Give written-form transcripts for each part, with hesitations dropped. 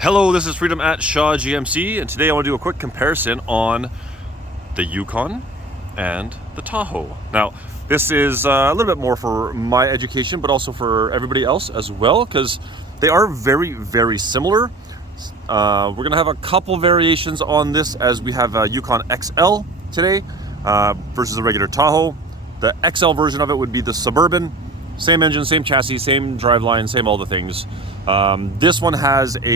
Hello, this is Freedom at Shaw GMC, and today I want to do a quick comparison on the Yukon and the Tahoe. Now, this is a little bit more for my education, but also for everybody else as well, because they are very, very similar. We're going to have a couple variations on this, as we have a Yukon XL today versus the regular Tahoe. The XL version of it would be the Suburban. Same engine, same chassis, same driveline, same all the things. This one has I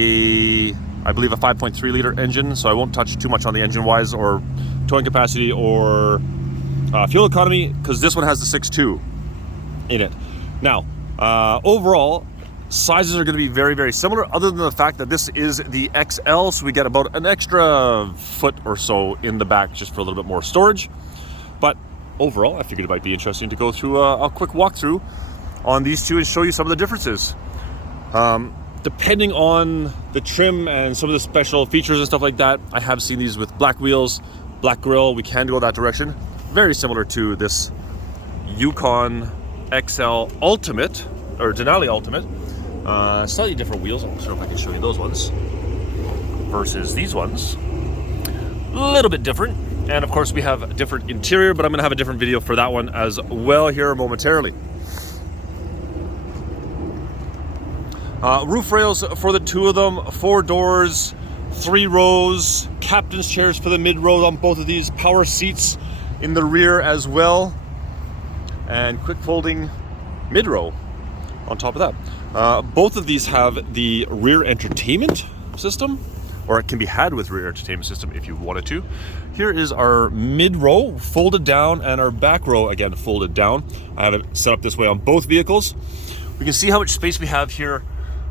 believe a 5.3 liter engine, so I won't touch too much on the engine wise or towing capacity or fuel economy, because this one has the 6.2 in it. Now, overall, sizes are going to be very, very similar, other than the fact that this is the XL, so we get about an extra foot or so in the back just for a little bit more storage. But overall, I figured it might be interesting to go through a quick walkthrough on these two and show you some of the differences. Depending on the trim and some of the special features and stuff like that, I have seen these with black wheels, black grille. We can go that direction. Very similar to this Yukon XL Ultimate, or Denali Ultimate. Slightly different wheels. I'm not sure if I can show you those ones versus these ones. A little bit different. And of course we have a different interior, but I'm gonna have a different video for that one as well here momentarily. Roof rails for the two of them, 4 doors, 3 rows, captain's chairs for the mid row on both of these, power seats in the rear as well, and quick folding mid row on top of that. Both of these have the rear entertainment system, or it can be had with rear entertainment system if you wanted to. Here is our mid row folded down, and our back row again folded down. I have it set up this way on both vehicles. We can see how much space we have here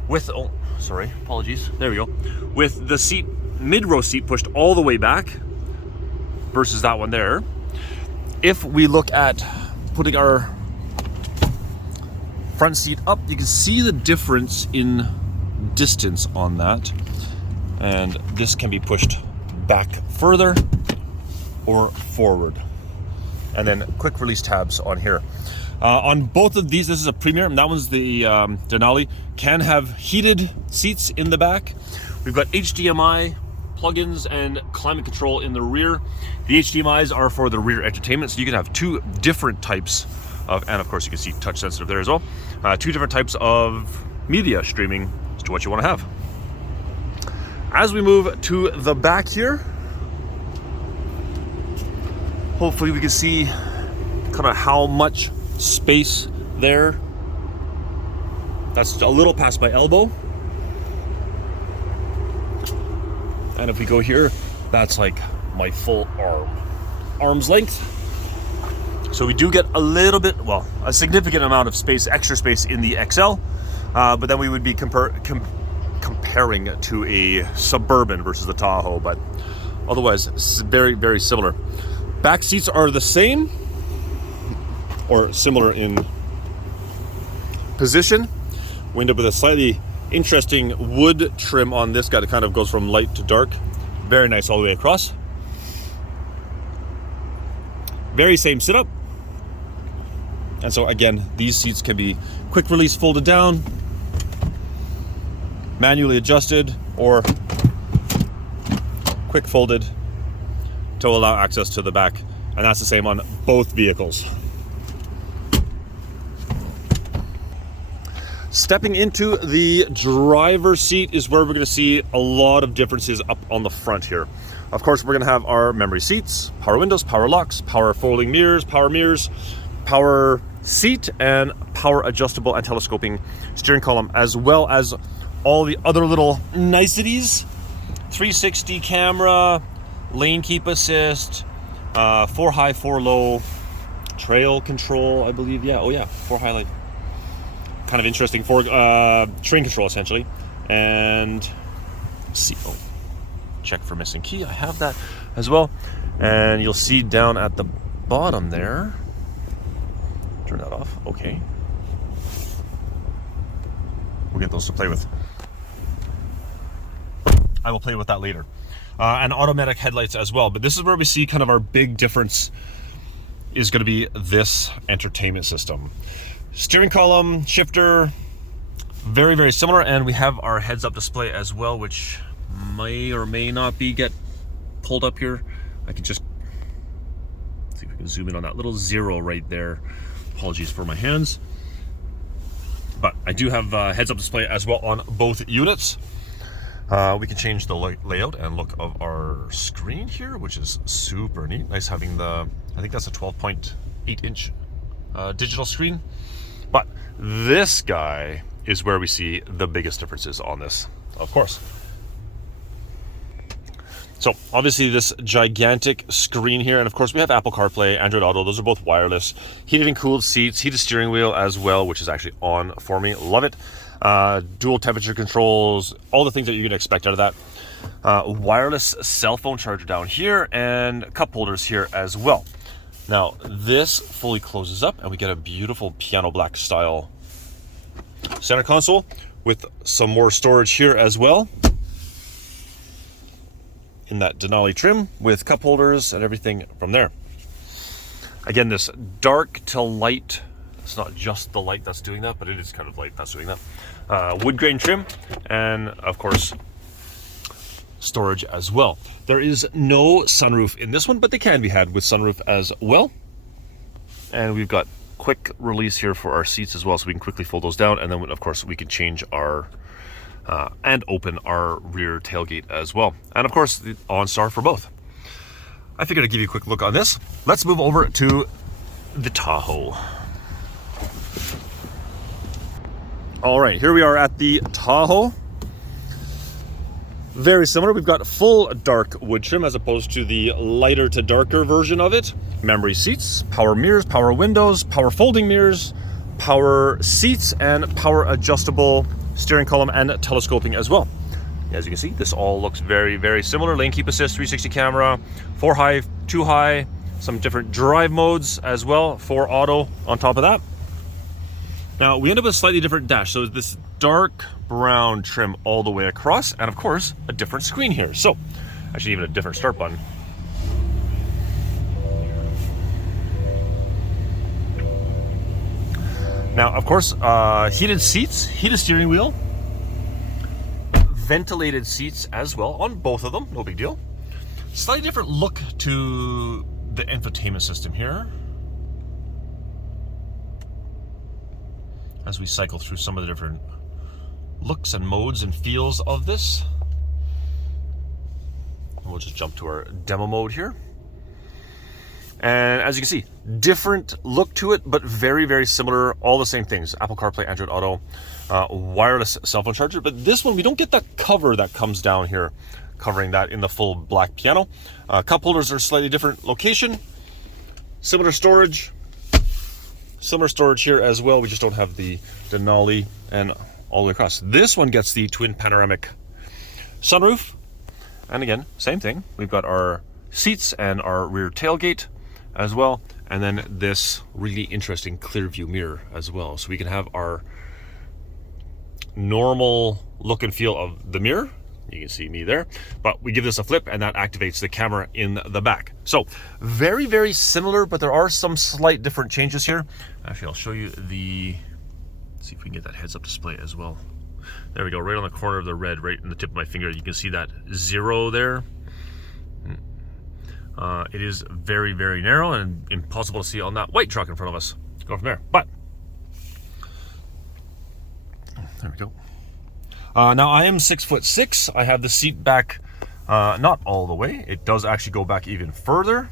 with, oh, sorry, apologies. There we go. With the seat, mid row seat pushed all the way back versus that one there. If we look at putting our front seat up, you can see the difference in distance on that. And this can be pushed back further or forward. And then quick release tabs on here. On both of these, this is a Premier, and that one's the Denali, can have heated seats in the back. We've got HDMI plugins and climate control in the rear. The HDMIs are for the rear entertainment, so you can have 2 different types of, and of course you can see touch sensitive there as well, 2 different types of media streaming as to what you want to have. As we move to the back here, hopefully we can see kind of how much space there. That's a little past my elbow. And if we go here, that's like my full arm's length. So we do get a little bit, well, a significant amount of space, extra space in the XL, but then we would be comparing to a Suburban versus the Tahoe, but otherwise it's very, very similar. Back seats are the same or similar in position. We end up with a slightly interesting wood trim on this guy that kind of goes from light to dark. Very nice all the way across. Very same setup. And so again, these seats can be quick release folded down, manually adjusted, or quick folded to allow access to the back. And that's the same on both vehicles. Stepping into the driver's seat is where we're going to see a lot of differences up on the front here. Of course, we're going to have our memory seats, power windows, power locks, power folding mirrors, power seat, and power adjustable and telescoping steering column, as well as all the other little niceties. 360 camera, lane keep assist, 4 high, 4 low, trail control, I believe. Yeah, oh yeah, 4 highlight. Kind of interesting for train control essentially. And see, oh, check for missing key. I have that as well. And you'll see down at the bottom there. Turn that off. Okay. We'll get those to play with. I will play with that later. And automatic headlights as well. But this is where we see kind of our big difference is going to be this entertainment system. Steering column, shifter, very, very similar. And we have our heads-up display as well, which may or may not get pulled up here. I can just see if we can zoom in on that little 0 right there. Apologies for my hands. But I do have heads-up display as well on both units. We can change the layout and look of our screen here, which is super neat. Nice having I think that's a 12.8-inch digital screen. But this guy is where we see the biggest differences on this, of course. So obviously this gigantic screen here, and of course we have Apple CarPlay, Android Auto, those are both wireless. Heated and cooled seats, heated steering wheel as well, which is actually on for me, love it. Dual temperature controls, all the things that you can expect out of that. Wireless cell phone charger down here, and cup holders here as well. Now this fully closes up and we get a beautiful piano black style center console with some more storage here as well, in that Denali trim with cup holders and everything from there. Again, this dark to light, it's not just the light that's doing that, but it is kind of light that's doing that. Wood grain trim, and of course storage as well. There is no sunroof in this one, but they can be had with sunroof as well. And we've got quick release here for our seats as well, so we can quickly fold those down, and then of course we can change our and open our rear tailgate as well. And of course, the OnStar for both. I figured I'd give you a quick look on this. Let's move over to the Tahoe. All right, here we are at the Tahoe. Very similar. We've got full dark wood trim as opposed to the lighter to darker version of it. Memory seats, power mirrors, power windows, power folding mirrors, power seats, and power adjustable steering column and telescoping as well. As you can see, this all looks very, very similar. Lane keep assist, 360 camera, 4 high, 2 high, some different drive modes as well, 4 auto on top of that. Now we end up with a slightly different dash. So this dark brown trim all the way across, and of course a different screen here. So actually even a different start button. Now, of course, heated seats, heated steering wheel, ventilated seats as well on both of them, no big deal. Slightly different look to the infotainment system here, as we cycle through some of the different looks and modes and feels of this. We'll just jump to our demo mode here. And as you can see, different look to it, but very, very similar, all the same things. Apple CarPlay, Android Auto, wireless cell phone charger. But this one, we don't get that cover that comes down here, covering that in the full black piano. Cup holders are slightly different location. Similar storage here as well. We just don't have the Denali and all the way across. This one gets the twin panoramic sunroof. And again, same thing. We've got our seats and our rear tailgate as well, and then this really interesting clear view mirror as well, so we can have our normal look and feel of the mirror. You can see me there, but we give this a flip and that activates the camera in the back. So very, very similar, but there are some slight different changes here. Actually, I'll show you let's see if we can get that heads-up display as well. There we go, right on the corner of the red, right in the tip of my finger. You can see that 0 there. It is very, very narrow and impossible to see on that white truck in front of us. Go from there. But there we go. Now I am 6'6". I have the seat back, not all the way. It does actually go back even further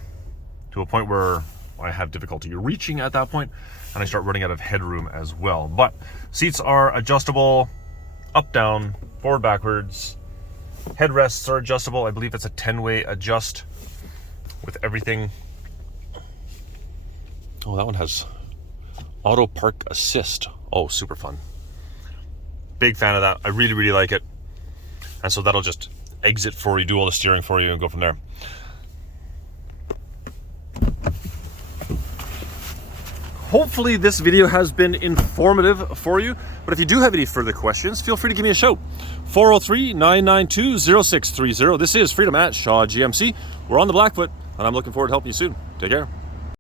to a point where I have difficulty reaching at that point, and I start running out of headroom as well. But seats are adjustable, up, down, forward, backwards. Headrests are adjustable. I believe it's a 10-way adjust with everything. Oh, that one has auto park assist. Oh, super fun. Big fan of that. I really, really like it. And so that'll just exit for you, do all the steering for you, and go from there. Hopefully this video has been informative for you, but if you do have any further questions, feel free to give me a shout. 403-992-0630. This is Freedom at Shaw GMC. We're on the Blackfoot, and I'm looking forward to helping you soon. Take care.